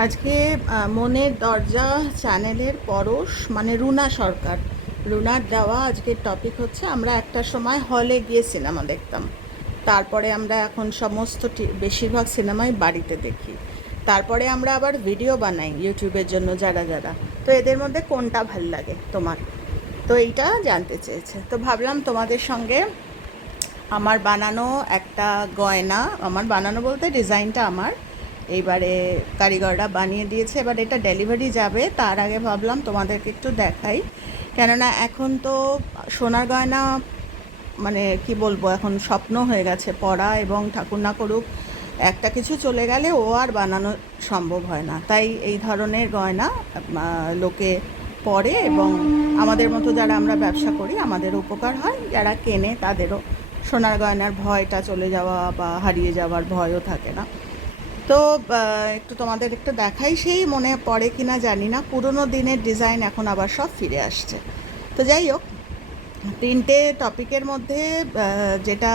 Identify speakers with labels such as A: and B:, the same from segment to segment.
A: আজকে মনের দরজা চ্যানেলের পরশ মানে রুনা সরকার। রুনার দেওয়া আজকের টপিক হচ্ছে, আমরা একটা সময় হলে গিয়ে সিনেমা দেখতাম। তারপরে আমরা এখন সমস্ত বেশিরভাগ সিনেমাই বাড়িতে দেখি। তারপরে আমরা আবার ভিডিও বানাই ইউটিউবের জন্য যারা যারা। তো এদের মধ্যে কোনটা ভালো লাগে তোমার? তো এইটা জানতে চেয়েছে। তো ভাবলাম তোমাদের সঙ্গে আমার বানানো একটা গয়না, আমার বানানো বলতে ডিজাইনটা আমার। এইবারে কারিগররা বানিয়ে দিয়েছে, এবার এটা ডেলিভারি যাবে। তার আগে ভাবলাম তোমাদেরকে একটু দেখাই। কেননা এখন তো সোনার গয়না মানে কি বলব, এখন স্বপ্ন হয়ে গেছে পড়া এবং ঠাকুর না করুক, একটা কিছু চলে গেলে ও আর বানানো সম্ভব হয় না। তাই এই ধরনের গয়না লোকে পরে এবং আমাদের মতো যারা আমরা ব্যবসা করি, আমাদের উপকার হয়। যারা কেনে তাদেরও সোনার গয়নার ভয়টা চলে যাওয়া বা হারিয়ে যাওয়ার ভয়ও থাকে না। তো একটু তোমাদের একটু দেখাই সেই, মনে পড়ে কিনা জানি না। পুরোনো দিনের ডিজাইন এখন আবার সব ফিরে আসছে। তো যাই হোক, তিনটে টপিকের মধ্যে যেটা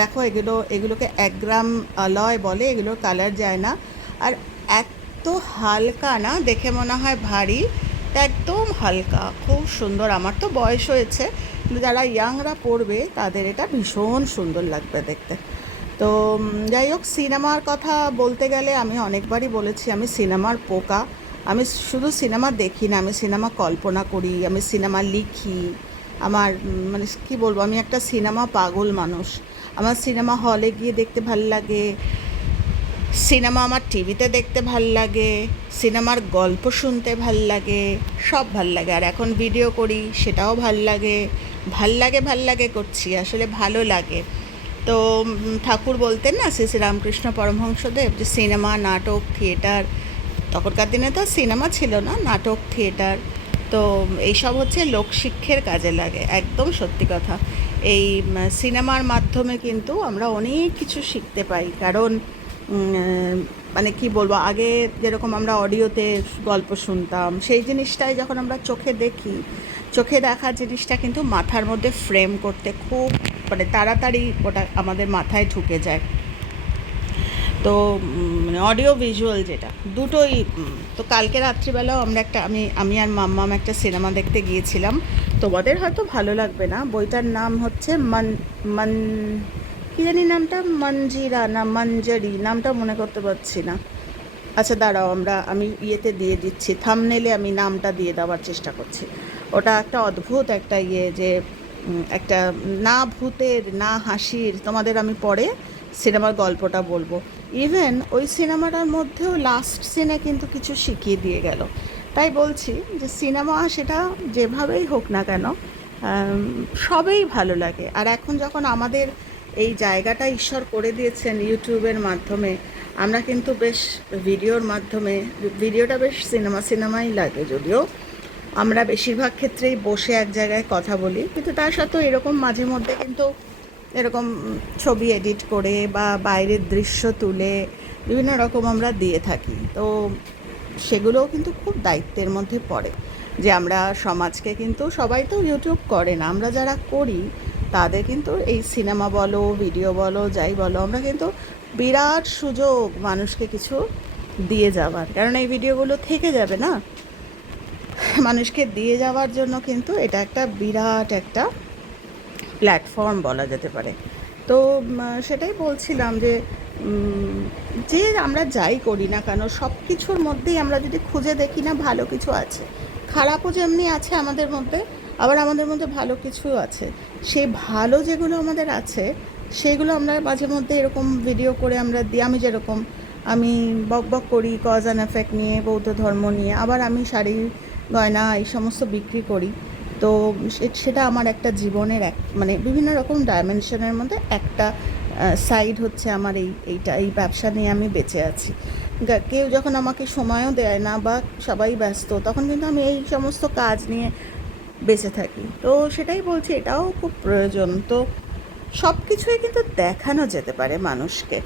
A: দেখো এগুলো, এগুলোকে এক গ্রাম অলয় বলে, এগুলোর কালার যায় না। আর এত হালকা না, দেখে মনে হয় ভারী, একদম হালকা, খুব সুন্দর। আমার তো বয়স হয়েছে যারা ইয়াংরা পড়বে, তাদের এটা ভীষণ সুন্দর লাগবে দেখতে। তো যাই হোক সিনেমার কথা বলতে গেলে আমি অনেকবারই বলেছি, আমি সিনেমার পোকা। আমি শুধু সিনেমা দেখি না, আমি সিনেমা কল্পনা করি, আমি সিনেমা লিখি। আমার মানে কি বলব, আমি একটা সিনেমা পাগল মানুষ। আমার সিনেমা হলে গিয়ে দেখতে ভালো লাগে, সিনেমা আমার টিভিতে দেখতে ভালো লাগে, সিনেমার গল্প শুনতে ভালো লাগে, সব ভালো লাগে। আর এখন ভিডিও করি, সেটাও ভালো লাগে। ভালো লাগে ভালো লাগে করছি, আসলে ভালো লাগে। তো ঠাকুর বলতেন না শ্রী শ্রী রামকৃষ্ণ পরমহংসদেব যে সিনেমা, নাটক, থিয়েটার, তখনকার দিনে তো সিনেমা ছিল না, নাটক, থিয়েটার, তো এইসব হচ্ছে লোকশিক্ষের কাজে লাগে, একদম সত্যি কথা। এই সিনেমার মাধ্যমে কিন্তু আমরা অনেক কিছু শিখতে পাই, কারণ মানে কি বলব, আগে যেরকম আমরা অডিওতে গল্প শুনতাম, সেই জিনিসটাই যখন আমরা চোখে দেখি চোখে দেখা জিনিসটা কিন্তু মাথার মধ্যে ফ্রেম করতে খুব মানে তাড়াতাড়ি ওটা আমাদের মাথায় ঢুকে যায়। তো মানে অডিও ভিজুয়াল যেটা, দুটোই তো কালকে রাত্রিবেলাও আমরা একটা, আমি আমি আর মাম্মাম একটা সিনেমা দেখতে গিয়েছিলাম। তোমাদের হয়তো ভালো লাগবে না, বইটার নাম হচ্ছে মান মান, কী জানি নামটা? মঞ্জিরা না মঞ্জারি, নামটা মনে করতে পারছি না। আচ্ছা দাঁড়াও, আমরা, আমি ইয়েতে দিয়ে দিচ্ছি থামনেলে আমি নামটা দিয়ে দেওয়ার চেষ্টা করছি। ওটা একটা অদ্ভুত একটা ইয়ে যে একটা না ভূতের, না হাসির, তোমাদের আমি পরে সিনেমার গল্পটা বলব। ইভেন ওই সিনেমাটার মধ্যেও লাস্ট সিনে কিন্তু কিছু শিখিয়ে দিয়ে গেল। তাই বলছি যে, সিনেমা সেটা যেভাবেই হোক না কেন সবেই ভালো লাগে। আর এখন যখন আমাদের এই জায়গাটা ঈশ্বর করে দিয়েছেন ইউটিউবের মাধ্যমে, আমরা কিন্তু বেশ ভিডিওর মাধ্যমে, ভিডিওটা বেশ সিনেমা, সিনেমাই লাগে যদিও। আমরা বেশিরভাগ ক্ষেত্রেই বসে এক জায়গায় কথা বলি, কিন্তু তার সাথেও এরকম মাঝে মধ্যে কিন্তু এরকম ছবি এডিট করে বা বাইরের দৃশ্য তুলে বিভিন্ন রকম আমরা দিয়ে থাকি। তো সেগুলোও কিন্তু খুব দায়িত্বের মধ্যে পড়ে যে আমরা সমাজকে কিন্তু সবাই তো ইউটিউব করে না, আমরা যারা করি তাদের কিন্তু এই সিনেমা বলো, ভিডিও বলো, যাই বলো, আমরা কিন্তু বিরাট সুযোগ মানুষকে কিছু দিয়ে যাওয়ার। কারণ এই ভিডিওগুলো থেকে যাবে না? মানুষকে দিয়ে যাওয়ার জন্য কিন্তু এটা একটা বিরাট একটা প্ল্যাটফর্ম বলা যেতে পারে। তো সেটাই বলছিলাম যে যে আমরা যাই করি না কেন সব কিছুর মধ্যেই আমরা যদি খুঁজে দেখি না, ভালো কিছু আছে। খারাপও যেমনি আছে আমাদের মধ্যে, আবার আমাদের মধ্যে ভালো কিছু আছে। সেই ভালো যেগুলো আমাদের আছে, সেগুলো আমরা মাঝে মধ্যে এরকম ভিডিও করে আমরা দিই। আমি যেরকম, আমি বক বক করি কজ অ্যান্ড এফেক্ট নিয়ে, বৌদ্ধ ধর্ম নিয়ে, আবার আমি শাড়ি গয়না, এই সমস্ত বিক্রি করি। তো সেটা আমার একটা জীবনের এক মানে বিভিন্ন রকম ডাইমেনশনের মধ্যে একটা সাইড হচ্ছে আমার এই, এইটা, এই ব্যবসা নিয়ে আমি বেঁচে আছি। কেউ যখন আমাকে সময়ও দেয় না বা সবাই ব্যস্ত, তখন কিন্তু আমি এই সমস্ত কাজ নিয়ে বেঁচে থাকি। তো সেটাই বলছি, এটাও খুব প্রয়োজন। তো সব কিছুই কিন্তু দেখানো যেতে পারে মানুষকে।